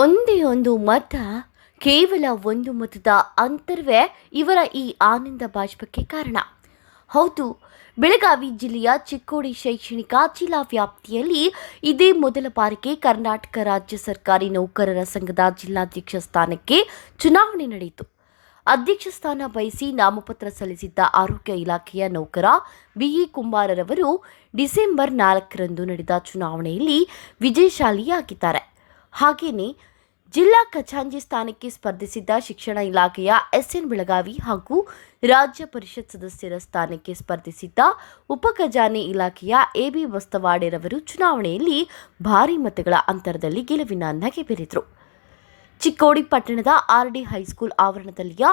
ಒಂದೇ ಒಂದು ಮತ, ಕೇವಲ ಒಂದು ಮತದ ಅಂತರವೇ ಇವರ ಈ ಆನಂದ ಬಾಷ್ಪಕ್ಕೆ ಕಾರಣ. ಹೌದು, ಬೆಳಗಾವಿ ಜಿಲ್ಲೆಯ ಚಿಕ್ಕೋಡಿ ಶೈಕ್ಷಣಿಕ ಜಿಲ್ಲಾ ವ್ಯಾಪ್ತಿಯಲ್ಲಿ ಇದೇ ಮೊದಲ ಬಾರಿಗೆ ಕರ್ನಾಟಕ ರಾಜ್ಯ ಸರ್ಕಾರಿ ನೌಕರರ ಸಂಘದ ಜಿಲ್ಲಾಧ್ಯಕ್ಷ ಸ್ಥಾನಕ್ಕೆ ಚುನಾವಣೆ ನಡೆಯಿತು. ಅಧ್ಯಕ್ಷ ಸ್ಥಾನ ಬಯಸಿ ನಾಮಪತ್ರ ಸಲ್ಲಿಸಿದ್ದ ಆರೋಗ್ಯ ಇಲಾಖೆಯ ನೌಕರ ಬಿಇ ಕುಂಬಾರರವರು ಡಿಸೆಂಬರ್ ನಾಲ್ಕರಂದು ನಡೆದ ಚುನಾವಣೆಯಲ್ಲಿ ವಿಜಯಶಾಲಿಯಾಗಿದ್ದಾರೆ. ಹಾಗೆಯೇ ಜಿಲ್ಲಾ ಖಜಾಂಜಿ ಸ್ಥಾನಕ್ಕೆ ಸ್ಪರ್ಧಿಸಿದ್ದ ಶಿಕ್ಷಣ ಇಲಾಖೆಯ ಎಸ್ಎನ್ ಬೆಳಗಾವಿ ಹಾಗೂ ರಾಜ್ಯ ಪರಿಷತ್ ಸದಸ್ಯರ ಸ್ಥಾನಕ್ಕೆ ಸ್ಪರ್ಧಿಸಿದ್ದ ಉಪ ಖಜಾನೆ ಇಲಾಖೆಯ ಎಬಿ ಬಸ್ತವಾಡೆರವರು ಚುನಾವಣೆಯಲ್ಲಿ ಭಾರಿ ಮತಗಳ ಅಂತರದಲ್ಲಿ ಗೆಲುವಿನ ನಗೆ ಬೀರಿದರು ಚಿಕ್ಕೋಡಿ ಪಟ್ಟಣದ ಆರ್ಡಿ ಹೈಸ್ಕೂಲ್ ಆವರಣದಲ್ಲಿಯ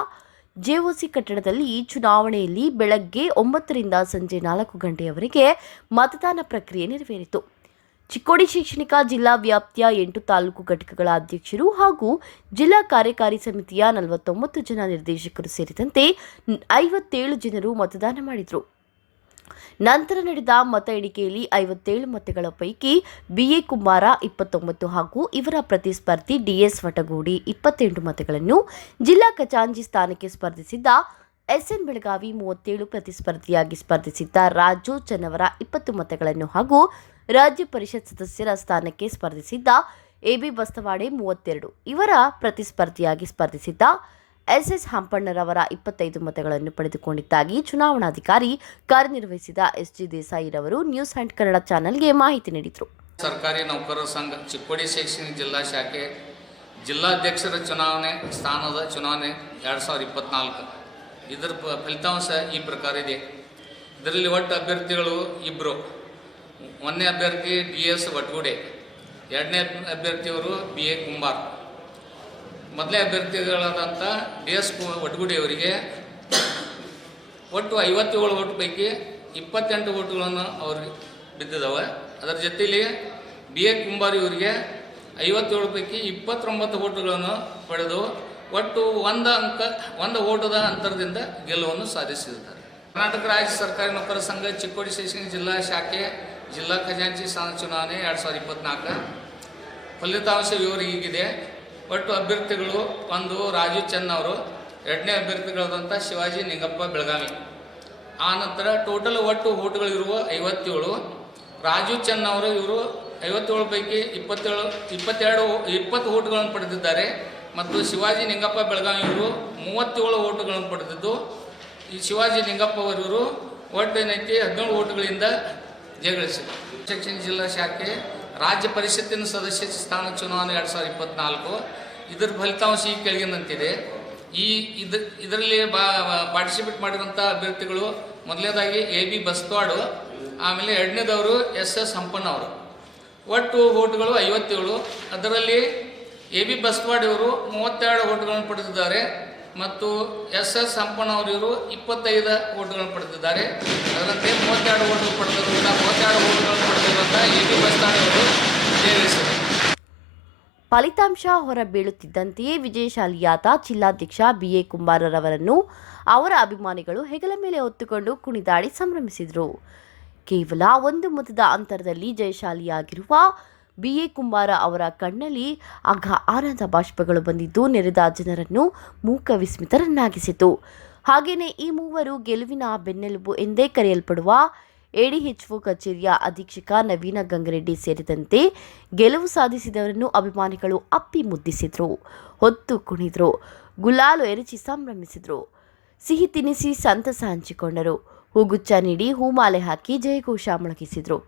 ಜೆಒಸಿ ಕಟ್ಟಡದಲ್ಲಿ ಚುನಾವಣೆಯಲ್ಲಿ ಬೆಳಗ್ಗೆ ಒಂಬತ್ತರಿಂದ ಸಂಜೆ ನಾಲ್ಕು ಗಂಟೆಯವರೆಗೆ ಮತದಾನ ಪ್ರಕ್ರಿಯೆ ನೆರವೇರಿತು. ಚಿಕ್ಕೋಡಿ ಶೈಕ್ಷಣಿಕ ಜಿಲ್ಲಾ ವ್ಯಾಪ್ತಿಯ ಎಂಟು ತಾಲೂಕು ಘಟಕಗಳ ಅಧ್ಯಕ್ಷರು ಹಾಗೂ ಜಿಲ್ಲಾ ಕಾರ್ಯಕಾರಿ ಸಮಿತಿಯ ನಲವತ್ತೊಂಬತ್ತು ಜನ ನಿರ್ದೇಶಕರು ಸೇರಿದಂತೆ ಐವತ್ತೇಳು ಜನರು ಮತದಾನ ಮಾಡಿದರು. ನಂತರ ನಡೆದ ಮತ ಎಣಿಕೆಯಲ್ಲಿ ಐವತ್ತೇಳು ಮತಗಳ ಪೈಕಿ ಬಿಎ ಕುಮಾರ ಇಪ್ಪತ್ತೊಂಬತ್ತು ಹಾಗೂ ಇವರ ಪ್ರತಿಸ್ಪರ್ಧಿ ಡಿಎಸ್ ವಟಗೂಡಿ ಇಪ್ಪತ್ತೆಂಟು ಮತಗಳನ್ನು ಜಿಲ್ಲಾ ಖಜಾಂಜಿ ಸ್ಥಾನಕ್ಕೆ ಸ್ಪರ್ಧಿಸಿದ್ದ ಎಸ್ಎನ್ ಬೆಳಗಾವಿ ಮೂವತ್ತೇಳು ಪ್ರತಿಸ್ಪರ್ಧಿಯಾಗಿ ಸ್ಪರ್ಧಿಸಿದ್ದ ರಾಜು ಚನ್ನವರ ಇಪ್ಪತ್ತು ಮತಗಳನ್ನು ಹಾಗೂ ರಾಜ್ಯ ಪರಿಷತ್ ಸದಸ್ಯರ ಸ್ಥಾನಕ್ಕೆ ಸ್ಪರ್ಧಿಸಿದ್ದ ಎಬಿ ಬಸ್ತವಾಡೆ ಮೂವತ್ತೆರಡು. ಇವರ ಪ್ರತಿಸ್ಪರ್ಧಿಯಾಗಿ ಸ್ಪರ್ಧಿಸಿದ್ದ ಎಸ್ಎಸ್ ಹಂಪಣ್ಣರವರ ಇಪ್ಪತ್ತೈದು ಮತಗಳನ್ನು ಪಡೆದುಕೊಂಡಿದ್ದಾಗಿ ಚುನಾವಣಾಧಿಕಾರಿ ಕಾರ್ಯನಿರ್ವಹಿಸಿದ ಎಸ್ಜಿ ದೇಸಾಯಿರವರು ನ್ಯೂಸ್ ಹ್ಯಾಂಡ್ ಕನ್ನಡ ಚಾನೆಲ್ಗೆ ಮಾಹಿತಿ ನೀಡಿದರು. ಸರ್ಕಾರಿ ನೌಕರರ ಸಂಘ ಚಿಕ್ಕೋಡಿ ಶೈಕ್ಷಣಿಕ ಜಿಲ್ಲಾ ಶಾಖೆ ಜಿಲ್ಲಾಧ್ಯಕ್ಷರ ಚುನಾವಣೆ ಸ್ಥಾನದ ಚುನಾವಣೆ ಎರಡು ಸಾವಿರದ ಇಪ್ಪತ್ನಾಲ್ಕು. ಇದರ ಫಲಿತಾಂಶ ಈ ಪ್ರಕಾರ ಇದೆ. ಇದರಲ್ಲಿ ಒಟ್ಟು ಅಭ್ಯರ್ಥಿಗಳು ಇಬ್ಬರು ಒಂದನೇ ಅಭ್ಯರ್ಥಿ ಡಿ ಎಸ್ ವಟ್ಗುಡೆ ಎರಡನೇ ಅಭ್ಯರ್ಥಿಯವರು ಬಿ ಎ ಕುಂಬಾರ್. ಮೊದಲನೇ ಅಭ್ಯರ್ಥಿಗಳಾದಂಥ ಡಿ ಎಸ್ ವಟ್ಗುಡಿ ಅವರಿಗೆ ಒಟ್ಟು ಐವತ್ತೇಳು ಓಟ್ ಪೈಕಿ ಇಪ್ಪತ್ತೆಂಟು ಓಟುಗಳನ್ನು ಅವ್ರಿಗೆ ಬಿದ್ದಿದ್ದಾವೆ ಅದರ ಜೊತೆಯಲ್ಲಿ ಬಿ ಎ ಕುಂಬಾರಿ ಇವರಿಗೆ ಐವತ್ತೇಳು ಪೈಕಿ ಇಪ್ಪತ್ತೊಂಬತ್ತು ಓಟುಗಳನ್ನು ಪಡೆದು ಒಟ್ಟು ಒಂದು ಅಂಕ, ಒಂದು ಓಟದ ಅಂತರದಿಂದ ಗೆಲುವನ್ನು ಸಾಧಿಸಿದ್ದಾರೆ. ಕರ್ನಾಟಕ ರಾಜ್ಯ ಸರ್ಕಾರಿ ನೌಕರ ಸಂಘ ಚಿಕ್ಕೋಡಿ, ಶೈಕ್ಷಣಿಕ ಜಿಲ್ಲಾ ಶಾಖೆ ಜಿಲ್ಲಾ ಖಜಾಂಚಿ ಸ್ಥಾನ ಚುನಾವಣೆ ಎರಡು ಸಾವಿರದ ಇಪ್ಪತ್ತ್ನಾಲ್ಕು ಫಲಿತಾಂಶ ವಿವರ ಹೀಗಿದೆ. ಒಟ್ಟು ಅಭ್ಯರ್ಥಿಗಳು ಒಂದು ರಾಜೀವ್ ಚಂದ್ ಅವರು, ಎರಡನೇ ಅಭ್ಯರ್ಥಿಗಳಾದಂಥ ಶಿವಾಜಿ ನಿಂಗಪ್ಪ ಬೆಳಗಾವಿ. ಆ ನಂತರ ಟೋಟಲ್ ಒಟ್ಟು ಓಟ್ಗಳಿರುವ ಐವತ್ತೇಳು. ರಾಜೀವ್ ಚಂದ್ ಅವರು ಇವರು ಐವತ್ತೇಳು ಪೈಕಿ ಇಪ್ಪತ್ತೇಳು, ಇಪ್ಪತ್ತೆರಡು ಇಪ್ಪತ್ತು ಓಟುಗಳನ್ನು ಪಡೆದಿದ್ದಾರೆ. ಮತ್ತು ಶಿವಾಜಿ ನಿಂಗಪ್ಪ ಬೆಳಗಾವಿ ಇವರು ಮೂವತ್ತೇಳು ಓಟುಗಳನ್ನು ಪಡೆದಿದ್ದು, ಈ ಶಿವಾಜಿ ನಿಂಗಪ್ಪ ಅವರಿವರು ಒಟ್ಟು ಏನೈತಿ ಹದಿನೇಳು ಓಟುಗಳಿಂದ ಜಯಗಳಿಸಿದರು ಶಿಕ್ಷಣ ಜಿಲ್ಲಾ ಶಾಖೆ ರಾಜ್ಯ ಪರಿಷತ್ತಿನ ಸದಸ್ಯ ಸ್ಥಾನ ಚುನಾವಣೆ ಎರಡು ಸಾವಿರದ ಇಪ್ಪತ್ನಾಲ್ಕು. ಇದರ ಫಲಿತಾಂಶ ಈ ಕೆಳಗಿನಂತಿದೆ. ಈ ಇದ, ಇದರಲ್ಲಿ ಬಾ ಪಾರ್ಟಿಸಿಪೇಟ್ ಮಾಡಿದಂಥ ಅಭ್ಯರ್ಥಿಗಳು ಮೊದಲನೇದಾಗಿ ಎ ಬಿ ಬಸ್ವಾಡು, ಆಮೇಲೆ ಎರಡನೇದವರು ಎಸ್ ಎಸ್ ಹಂಪಣ್ಣ ಅವರು. ಒಟ್ಟು ಓಟ್ಗಳು ಐವತ್ತೇಳು. ಅದರಲ್ಲಿ ಎ ಬಿ ಬಸ್ವಾಡ್ ಮೂವತ್ತೆರಡು ಓಟ್ಗಳನ್ನು ಪಡೆದಿದ್ದಾರೆ. ಮತ್ತು ಎಸ್ ಎಸ್ ಸಂಪಣ್ಣ ಅವರು ಇವರು ಇಪ್ಪತ್ತೈದು ಓಟುಗಳನ್ನು ಪಡೆದಿದ್ದಾರೆ. ಅದರಂತೆ ಮೂವತ್ತೆರಡು ಓಟು ಪಡೆದಿರುವಂಥ ಮೂವತ್ತೆರಡು ಓಟುಗಳನ್ನು ಪಡೆದಿರುವಂಥ ಎ ಬಿ ಬಸ್ವಾಡ್ ಅವರು ಜಯಗಳಿಸಿದರು ಫಲಿತಾಂಶ ಹೊರಬೀಳುತ್ತಿದ್ದಂತೆಯೇ ವಿಜಯಶಾಲಿಯಾದ ಜಿಲ್ಲಾಧ್ಯಕ್ಷ ಬಿಎ ಕುಂಬಾರರವರನ್ನು ಅವರ ಅಭಿಮಾನಿಗಳು ಹೆಗಲ ಮೇಲೆ ಹೊತ್ತುಕೊಂಡು ಕುಣಿದಾಡಿ ಸಂಭ್ರಮಿಸಿದರು. ಕೇವಲ ಒಂದು ಮತದ ಅಂತರದಲ್ಲಿ ಜಯಶಾಲಿಯಾಗಿರುವ ಬಿಎ ಕುಂಬಾರ ಅವರ ಕಣ್ಣಲ್ಲಿ ಆಗ ಆನಂದ ಬಾಷ್ಪಗಳು ಬಂದಿದ್ದು, ನೆರೆದ ಜನರನ್ನು ಮೂಕ ವಿಸ್ಮಿತರನ್ನಾಗಿಸಿತು. ಹಾಗೆಯೇ ಈ ಮೂವರು ಗೆಲುವಿನ ಬೆನ್ನೆಲುಬು ಎಂದೇ ಕರೆಯಲ್ಪಡುವ ಎಡಿಎಚ್ಒ ಕಚೇರಿಯ ಅಧೀಕ್ಷಕ ನವೀನ ಗಂಗರೆಡ್ಡಿ ಸೇರಿದಂತೆ ಗೆಲುವು ಸಾಧಿಸಿದವರನ್ನು ಅಭಿಮಾನಿಗಳು ಅಪ್ಪಿ ಮುದ್ದಿಸಿದ್ರು, ಹೊತ್ತು ಕುಣಿದ್ರು, ಗುಲಾಲು ಎರಚಿ ಸಂಭ್ರಮಿಸಿದ್ರು. ಸಿಹಿ ತಿನಿಸಿ ಸಂತಸ ಹಂಚಿಕೊಂಡರು. ಹೂಗುಚ್ಚ ನೀಡಿ ಹೂಮಾಲೆ ಹಾಕಿ ಜಯಘೋಷ ಮೊಳಗಿಸಿದ್ರು.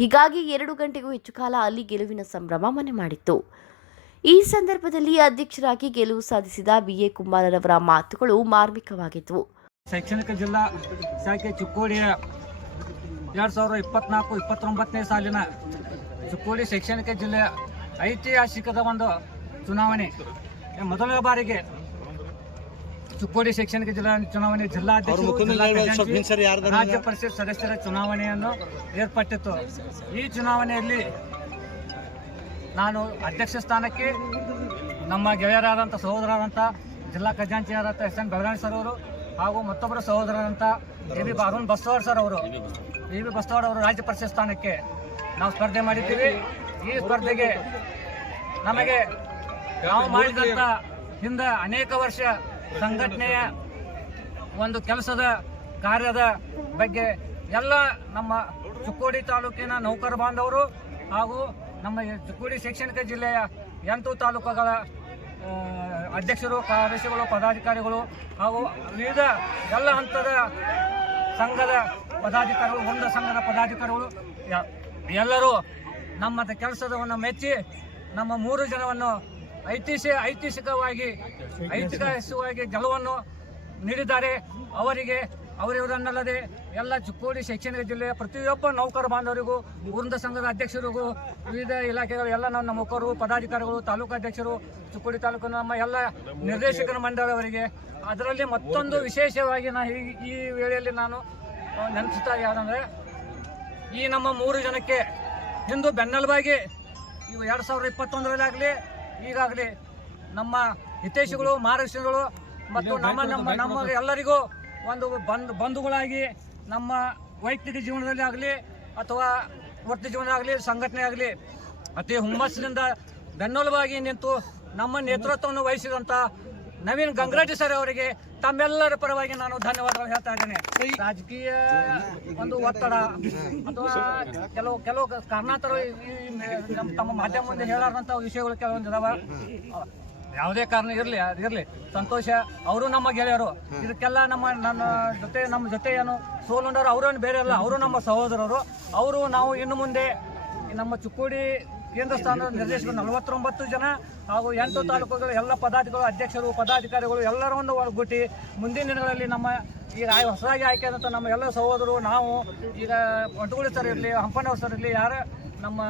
ಹೀಗಾಗಿ ಎರಡು ಗಂಟೆಗೂ ಹೆಚ್ಚು ಕಾಲ ಅಲ್ಲಿ ಗೆಲುವಿನ ಸಂಭ್ರಮ ಮನೆ ಮಾಡಿತ್ತು. ಈ ಸಂದರ್ಭದಲ್ಲಿ ಅಧ್ಯಕ್ಷರಾಗಿ ಗೆಲುವು ಸಾಧಿಸಿದ ಬಿ ಎ. ಕುಮಾರರವರ ಮಾತುಗಳು ಮಾರ್ಮಿಕವಾಗಿದ್ದವು ಶೈಕ್ಷಣಿಕ ಜಿಲ್ಲಾ ಶಾಖೆ ಚಿಕ್ಕೋಡಿಯ ಎರಡು ಸಾವಿರದ ಇಪ್ಪತ್ನಾಲ್ಕು, ಇಪ್ಪತ್ತೊಂಬತ್ತನೇ ಸಾಲಿನ ಚಿಕ್ಕೋಡಿ ಶೈಕ್ಷಣಿಕ ಜಿಲ್ಲೆಯ ಐತಿಹಾಸಿಕದ ಒಂದು ಚುನಾವಣೆ. ಮೊದಲ ಬಾರಿಗೆ ಚಿಕ್ಕೋಡಿ ಶೈಕ್ಷಣಿಕ ಜಿಲ್ಲಾ ಚುನಾವಣೆ ಜಿಲ್ಲಾಧ್ಯಕ್ಷರು ಜಿಲ್ಲಾ ಖಜಾಂಚಿ, ರಾಜ್ಯ ಪರಿಷತ್ ಸದಸ್ಯರ ಚುನಾವಣೆಯನ್ನು ಏರ್ಪಟ್ಟಿತ್ತು. ಈ ಚುನಾವಣೆಯಲ್ಲಿ ನಾನು ಅಧ್ಯಕ್ಷ ಸ್ಥಾನಕ್ಕೆ ನಮ್ಮ ಗೆಳೆಯರಾದಂಥ ಸಹೋದರರಾದಂಥ ಜಿಲ್ಲಾ ಖಜಾಂಚಿಯಾದಂಥ ಎಸ್ ಎನ್ ಬೆಳಗಾವಿ ಸರ್ ಅವರು ಹಾಗೂ ಮತ್ತೊಬ್ಬರ ಸಹೋದರರಂತ A B Arun Bastawad sir ಅವರು. ಎ ಬಿ ಬಸ್ತವಾಡ್ ಅವರು ರಾಜ್ಯ ಪರಿಷತ್ ಸ್ಥಾನಕ್ಕೆ ನಾವು ಸ್ಪರ್ಧೆ ಮಾಡಿದ್ದೀವಿ. ಈ ಸ್ಪರ್ಧೆಗೆ ನಮಗೆ ನಾವು ಮಾಡಿದಂಥ ಹಿಂದೆ ಅನೇಕ ವರ್ಷ ಸಂಘಟನೆಯ ಒಂದು ಕೆಲಸದ ಕಾರ್ಯದ ಬಗ್ಗೆ ಎಲ್ಲ ನಮ್ಮ ಚುಕ್ಕೋಡಿ ತಾಲೂಕಿನ ನೌಕರ ಬಾಂಧವರು ಹಾಗೂ ನಮ್ಮ ಚುಕ್ಕೋಡಿ ಶೈಕ್ಷಣಿಕ ಜಿಲ್ಲೆಯ ಎಂಟು ತಾಲೂಕುಗಳ ಅಧ್ಯಕ್ಷರು, ಕಾರ್ಯದರ್ಶಿಗಳು, ಪದಾಧಿಕಾರಿಗಳು ಹಾಗೂ ವಿವಿಧ ಎಲ್ಲ ಹಂತದ ಸಂಘದ ಪದಾಧಿಕಾರಿಗಳು, ಒಂದು ಸಂಘದ ಪದಾಧಿಕಾರಿಗಳು ಎಲ್ಲರೂ ನಮ್ಮ ಕೆಲಸದವನ್ನು ಮೆಚ್ಚಿ ನಮ್ಮ ಮೂರು ಜನವನ್ನು ಐತಿಹಾಸಿಕ ಐತಿಹಾಸಿಕವಾಗಿ ಐತಿಹಾಸಿಕವಾಗಿ ಗೆಲುವನ್ನು ನೀಡಿದ್ದಾರೆ. ಅವರಿಗೆ, ಅವರಿವರನ್ನಲ್ಲದೆ ಎಲ್ಲ ಚಿಕ್ಕೋಡಿ ಶೈಕ್ಷಣಿಕ ಜಿಲ್ಲೆಯ ಪ್ರತಿಯೊಬ್ಬ ನೌಕರ ಬಾಂಧವರಿಗೂ, ವೃಂದ ಸಂಘದ ಅಧ್ಯಕ್ಷರಿಗೂ, ವಿವಿಧ ಇಲಾಖೆಗಳು ಎಲ್ಲ ನಮ್ಮ ನೌಕರರು ಪದಾಧಿಕಾರಿಗಳು, ತಾಲೂಕು ಅಧ್ಯಕ್ಷರು, ಚಿಕ್ಕೋಡಿ ತಾಲೂಕಿನ ನಮ್ಮ ಎಲ್ಲ ನಿರ್ದೇಶಕರ ಮಂಡಳವರಿಗೆ ಅದರಲ್ಲಿ ಮತ್ತೊಂದು ವಿಶೇಷವಾಗಿ ನಾ ಈ ವೇಳೆಯಲ್ಲಿ ನಾನು ನೆನಪಿಸ್ತಾ ಯಾರಂದರೆ ಈ ನಮ್ಮ ಮೂರು ಜನಕ್ಕೆ ಇಂದು ಬೆನ್ನೆಲುಬಾಗಿ ಇವು ಎರಡು ಸಾವಿರದ ಇಪ್ಪತ್ತೊಂದರಲ್ಲಾಗಲಿ ಈಗಾಗಲಿ ನಮ್ಮ ಹಿತೈಷಿಗಳು ಮಹಾರಾಷ್ಟ್ರಗಳು ಮತ್ತು ನಮ್ಮ ನಮ್ಮ ನಮ್ಮ ಎಲ್ಲರಿಗೂ ಒಂದು ಬಂಧು ಬಂಧುಗಳಾಗಿ ನಮ್ಮ ವೈಯಕ್ತಿಕ ಜೀವನದಲ್ಲಿ ಆಗಲಿ ಅಥವಾ ವೃತ್ತಿ ಆಗಲಿ ಸಂಘಟನೆ ಆಗಲಿ ಅತಿ ಹುಮ್ಮಸ್ಸಿನಿಂದ ಬೆನ್ನೆಲುಬಾಗಿ ನಿಂತು ನಮ್ಮ ನೇತೃತ್ವವನ್ನು ವಹಿಸಿದಂಥ ನವೀನ್ ಗಂಗರಾಟಿ ಸರ್ ಅವರಿಗೆ ತಮ್ಮೆಲ್ಲರ ಪರವಾಗಿ ನಾನು ಧನ್ಯವಾದಗಳು ಹೇಳ್ತಾ ಇದ್ದೇನೆ. ರಾಜಕೀಯ ಒಂದು ಒತ್ತಡ ಅಥವಾ ಕೆಲವು ಕೆಲವು ಕಾರಣಾಂತರು ತಮ್ಮ ಮಾಧ್ಯಮ ಮುಂದೆ ಹೇಳಾರಂತ ವಿಷಯಗಳು ಕೆಲವೊಂದು ಇದಾವ. ಯಾವುದೇ ಕಾರಣ ಇರಲಿ ಇರಲಿ. ಸಂತೋಷ, ಅವರು ನಮ್ಮ ಗೆಳೆಯರು. ಇದಕ್ಕೆಲ್ಲ ನಮ್ಮ ನನ್ನ ಜೊತೆ, ನಮ್ಮ ಜೊತೆ ಏನು ಸೋಲುಂಡರು ಅವರೇನು ಬೇರೆ ಅಲ್ಲ, ಅವರು ನಮ್ಮ ಸಹೋದರರು. ಅವರು ನಾವು ಇನ್ನು ಮುಂದೆ ನಮ್ಮ ಚಿಕ್ಕೋಡಿ ಕೇಂದ್ರ ಸ್ಥಾನದ ನಿರ್ದೇಶಕರು ನಲವತ್ತೊಂಬತ್ತು ಜನ ಹಾಗೂ ಎಂಟು ತಾಲೂಕುಗಳ ಎಲ್ಲ ಪದಾಧಿಕಾರಿಗಳು ಅಧ್ಯಕ್ಷರು ಪದಾಧಿಕಾರಿಗಳು ಎಲ್ಲರನ್ನು ಒಳಗೂಟಿ ಮುಂದಿನ ದಿನಗಳಲ್ಲಿ ನಮ್ಮ ಈಗ ಹೊಸದಾಗಿ ಆಯ್ಕೆಯಾದಂಥ ನಮ್ಮ ಎಲ್ಲ ಸಹೋದರು ನಾವು ಈಗ ಒಟ್ಟುಗುಳಿ ಸರ್ ಇರಲಿ ಹಂಪನವ್ರ ಸರ್ ಇರಲಿ ಯಾರ ನಮ್ಮ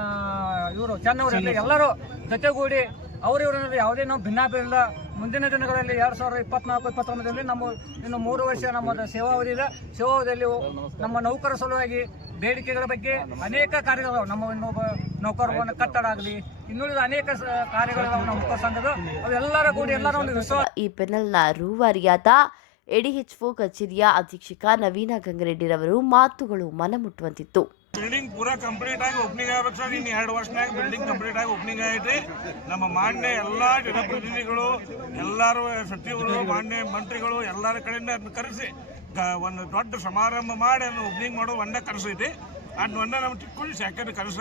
ಇವರು ಚೆನ್ನವರು ಇರಲಿ ಎಲ್ಲರೂ ಜೊತೆಗೂಡಿ ಅವರಿವರಲ್ಲಿ ಯಾವುದೇ ನಾವು ಭಿನ್ನಾಭಿಲ್ಲ ಮುಂದಿನ ದಿನಗಳಲ್ಲಿ ಎರಡು ಸಾವಿರದ ಇಪ್ಪತ್ನಾಲ್ಕು ಇಪ್ಪತ್ತೊಂದರಲ್ಲಿ ನಮ್ಮ ಇನ್ನು ಮೂರು ವರ್ಷ ನಮ್ಮ ಸೇವಾವಧಿ ಇದೆ ಸೇವಾವಧಿಯಲ್ಲಿ ನಮ್ಮ ನೌಕರ ಸಲುವಾಗಿ ಬೇಡಿಕೆಗಳ ಬಗ್ಗೆ ಅನೇಕ ಕಾರ್ಯಗಳು. ನಮ್ಮ ಇನ್ನೊಬ್ಬ ನೌಕರ ಕಟ್ಟಡ ಆಗಲಿ, ಇನ್ನುಳಿದ ಅನೇಕ ಕಾರ್ಯಗಳು ನಮ್ಮ ಸಂಘದ ಅವೆಲ್ಲರ ಕೂಡಿ ಎಲ್ಲರ ಒಂದು ವಿಶ್ವಾಸ ಈ ಪೆನಲ್ನ ರೂವಾರಿಯಾದ ಎಡಿಎಚ್ಒ ಕಚೇರಿಯ ಅಧೀಕ್ಷಕ ನವೀನ ಗಂಗರೆಡ್ಡಿರವರು ಮಾತುಗಳು ಮನಮುಟ್ಟುವಂತಿತ್ತು. ಬಿಲ್ಡಿಂಗ್ ಪೂರಾ ಕಂಪ್ಲೀಟ್ ಆಗಿ ಓಪನಿಂಗ್ ಆಗ್ಬೇಕು ಸರ್ ಇನ್ನು ಎರಡು ವರ್ಷನಾಗ ಬಿಲ್ಡಿಂಗ್ ಕಂಪ್ಲೀಟ್ ಆಗಿ ಓಪನಿಂಗ್ ಆಗೈತಿ ನಮ್ಮ ಮಾನ್ಯ ಎಲ್ಲಾ ಜನಪ್ರತಿನಿಧಿಗಳು, ಎಲ್ಲರೂ ಸಚಿವರು, ಮಾನ್ಯ ಮಂತ್ರಿಗಳು ಎಲ್ಲರ ಕಡೆಯಿಂದ ಅದನ್ನ ಕರೆಸಿ ಒಂದು ದೊಡ್ಡ ಸಮಾರಂಭ ಮಾಡಿ ಅದನ್ನು ಓಪನಿಂಗ್ ಮಾಡೋ ಒಂದೇ ಕರೆಸೈತಿ. ಅದನ್ನ ಒಂದೇ ನಮ್ಮ ಚಿಕ್ಕೊಂಡು ಶಾಖೆ ಕರೆಸ.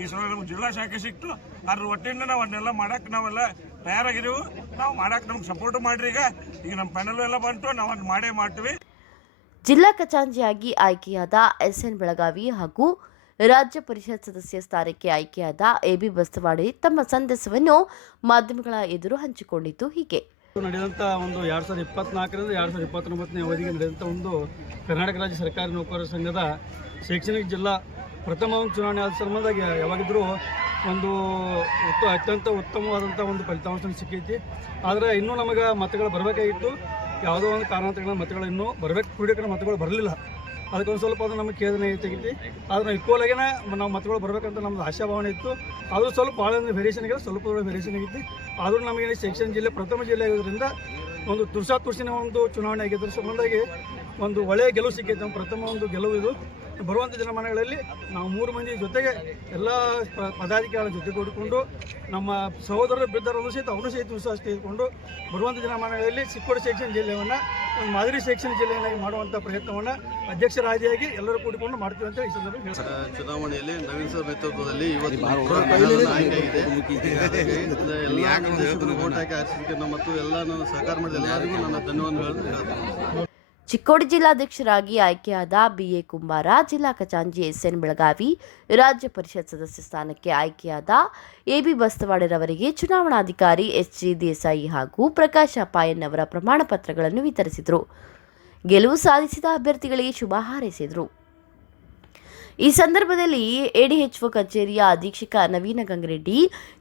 ಈ ಸಲ ನಮ್ಗೆ ಜಿಲ್ಲಾ ಶಾಖೆ ಸಿಕ್ತು. ಅದ್ರ ಒಟ್ಟಿಂದ ನಾವು ಅದನ್ನೆಲ್ಲ ಮಾಡಕ್ಕೆ ನಾವೆಲ್ಲ ತಯಾರಾಗಿದ್ದೀವಿ. ನಾವು ಮಾಡಕ್ಕೆ ನಮ್ಗೆ ಸಪೋರ್ಟ್ ಮಾಡ್ರಿ ಈಗ. ಈಗ ನಮ್ಮ ಪ್ಯಾನಲ್ ಎಲ್ಲ ಬಂತು. ನಾವು ಅದನ್ನ ಮಾಡೇ ಮಾಡ್ತೀವಿ. ಜಿಲ್ಲಾ ಖಜಾಂಚಿಯಾಗಿ ಆಯ್ಕೆಯಾದ ಎಸ್ಎನ್ ಬೆಳಗಾವಿ ಹಾಗೂ ರಾಜ್ಯ ಪರಿಷತ್ ಸದಸ್ಯ ಸ್ಥಾನಕ್ಕೆ ಆಯ್ಕೆಯಾದ ಎಬಿ ಬಸ್ತವಾಡಿ ತಮ್ಮ ಸಂದೇಶವನ್ನು ಮಾಧ್ಯಮಗಳ ಎದುರು ಹಂಚಿಕೊಂಡಿದ್ದು ಹೀಗೆ. ನಡೆದಂಥ ಒಂದು ಎರಡು ಸಾವಿರದ ಇಪ್ಪತ್ನಾಲ್ಕರಿಂದ ಎರಡು ಸಾವಿರದ ಇಪ್ಪತ್ತೊಂಬತ್ತನೇ ಅವಧಿಗೆ ನಡೆದಂಥ ಒಂದು ಕರ್ನಾಟಕ ರಾಜ್ಯ ಸರ್ಕಾರಿ ನೌಕರರ ಸಂಘದ ಶೈಕ್ಷಣಿಕ ಜಿಲ್ಲಾ ಪ್ರಥಮ ಒಂದು ಚುನಾವಣೆ ಆದ ಸಂಬಂಧಾಗಿ ಯಾವಾಗಿದ್ರೂ ಒಂದು ಅತ್ಯಂತ ಉತ್ತಮವಾದಂಥ ಒಂದು ಫಲಿತಾಂಶ ಸಿಕ್ಕೈತಿ. ಆದರೆ ಇನ್ನೂ ನಮಗೆ ಮತಗಳು ಬರಬೇಕಾಗಿತ್ತು. ಯಾವುದೋ ಒಂದು ಕಾರಣಾಂತರಗಳ ಮತಗಳು ಇನ್ನೂ ಬರಬೇಕು. ಕ್ರೀಡಕರ ಮತಗಳು ಬರಲಿಲ್ಲ. ಅದಕ್ಕೊಂದು ಸ್ವಲ್ಪ ಅದು ನಮಗೆ ಖೇದನೆ ತೆಗಿತಿ. ನಾವು ಈಕ್ವಲ್ ನಾವು ಮತಗಳು ಬರಬೇಕಂತ ನಮ್ದು ಆಶಾಭಾವನೆ ಇತ್ತು. ಅದು ಸ್ವಲ್ಪ ಭಾಳ ವೇರಿಯೇಷನ್ ಆಗಿದೆ ಸ್ವಲ್ಪ ವೇರಿಯೇಷನ್ ಆಗಿತ್ತು. ಆದರೂ ನಮಗೆ ಶಿಕ್ಷಣ ಜಿಲ್ಲೆ, ಪ್ರಥಮ ಜಿಲ್ಲೆ ಆಗಿರೋದ್ರಿಂದ ಒಂದು ತುರ್ಸಾ ತುರ್ಸಿನ ಒಂದು ಚುನಾವಣೆ ಆಗಿದ್ದರ ಸಂಬಂಧಾಗಿ ಒಂದು ಒಳ್ಳೆಯ ಗೆಲುವು ಸಿಕ್ಕೈತೆ ನಮ್ಮ ಪ್ರಥಮ ಒಂದು ಗೆಲುವು ಇದು. ಬರುವಂಥ ದಿನಮಾನಗಳಲ್ಲಿ ನಾವು ಮೂರು ಮಂದಿ ಜೊತೆಗೆ ಎಲ್ಲ ಪ- ಪದಾಧಿಕಾರಿಗಳ ಜೊತೆ ಕೂಡಿಕೊಂಡು ನಮ್ಮ ಸಹೋದರ ಬಿದ್ದರನ್ನು ಸಹಿತ ಅವರು ಸಹಿತ ವಿಶ್ವಾಸ ತೆಗೆದುಕೊಂಡು ಬರುವಂಥ ದಿನಮಾನಗಳಲ್ಲಿ ಚಿಕ್ಕೋಡಿ ಶೈಕ್ಷಣಿಕ ಜಿಲ್ಲೆಯನ್ನು ಒಂದು ಮಾದರಿ ಶೈಕ್ಷಣಿಕ ಜಿಲ್ಲೆಯನ್ನಾಗಿ ಮಾಡುವಂಥ ಪ್ರಯತ್ನವನ್ನು ಅಧ್ಯಕ್ಷರಾದಿಯಾಗಿ ಎಲ್ಲರೂ ಕೂಡಿಕೊಂಡು ಮಾಡ್ತೀವಿ ಅಂತ ಈ ಸಂದರ್ಭ ಹೇಳ್ತಾರೆ ಚುನಾವಣೆಯಲ್ಲಿ ನವೀನ್ ಸರ್ ನೇತೃತ್ವದಲ್ಲಿ ಇವತ್ತು ಎಲ್ಲ ಮತ್ತು ಎಲ್ಲ ಸಹಕಾರ ಮಾಡಿದ ಎಲ್ಲರಿಗೂ ನನ್ನ ಧನ್ಯವಾದಗಳನ್ನು ಹೇಳ್ತೀನಿ. ಚಿಕ್ಕೋಡಿ ಜಿಲ್ಲಾಧ್ಯಕ್ಷರಾಗಿ ಆಯ್ಕೆಯಾದ ಬಿಎ ಕುಂಬಾರ, ಜಿಲ್ಲಾ ಖಜಾಂಜಿ ಎಸ್ ಎನ್ ಬೆಳಗಾವಿ ರಾಜ್ಯ ಪರಿಷತ್ ಸದಸ್ಯ ಸ್ಥಾನಕ್ಕೆ ಆಯ್ಕೆಯಾದ ಎಬಿ ಬಸ್ತವಾಡರವರಿಗೆ ಚುನಾವಣಾಧಿಕಾರಿ ಎಚ್ ಜಿ ದೇಸಾಯಿ ಹಾಗೂ ಪ್ರಕಾಶ ಪಾಯನ್ ಅವರ ಪ್ರಮಾಣ ಪತ್ರಗಳನ್ನು ವಿತರಿಸಿದರು. ಗೆಲುವು ಸಾಧಿಸಿದ ಅಭ್ಯರ್ಥಿಗಳಿಗೆ ಶುಭ ಹಾರೈಸಿದರು. ಈ ಸಂದರ್ಭದಲ್ಲಿ ಎಡಿಎಚ್ಒ ಕಚೇರಿಯ ಅಧೀಕ್ಷಕ ನವೀನ ಗಂಗರೆಡ್ಡಿ,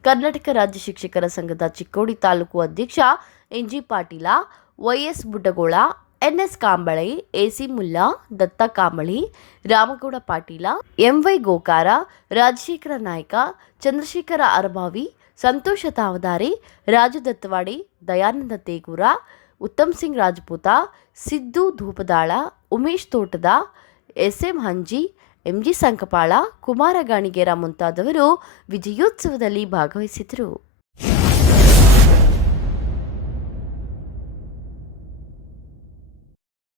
ಕರ್ನಾಟಕ ರಾಜ್ಯ ಶಿಕ್ಷಕರ ಸಂಘದ ಚಿಕ್ಕೋಡಿ ತಾಲೂಕು ಅಧ್ಯಕ್ಷ NG Patil, YS Buddagol NS Kamble AC Mulla, Datta Kambli, Ramagouda Patil MY Gokar, Rajashekar Naik, Chandrashekar Arabhavi Santosh Tavadari, Raju Dattawadi, Dayanand Tegur, Uttam Singh Rajput, Siddu Dhupadal, Umesh Totad S M Hanji MG Sankapal, Kumar Ganiger ಮುಂತಾದವರು ವಿಜಯೋತ್ಸವದಲ್ಲಿ ಭಾಗವಹಿಸಿದರು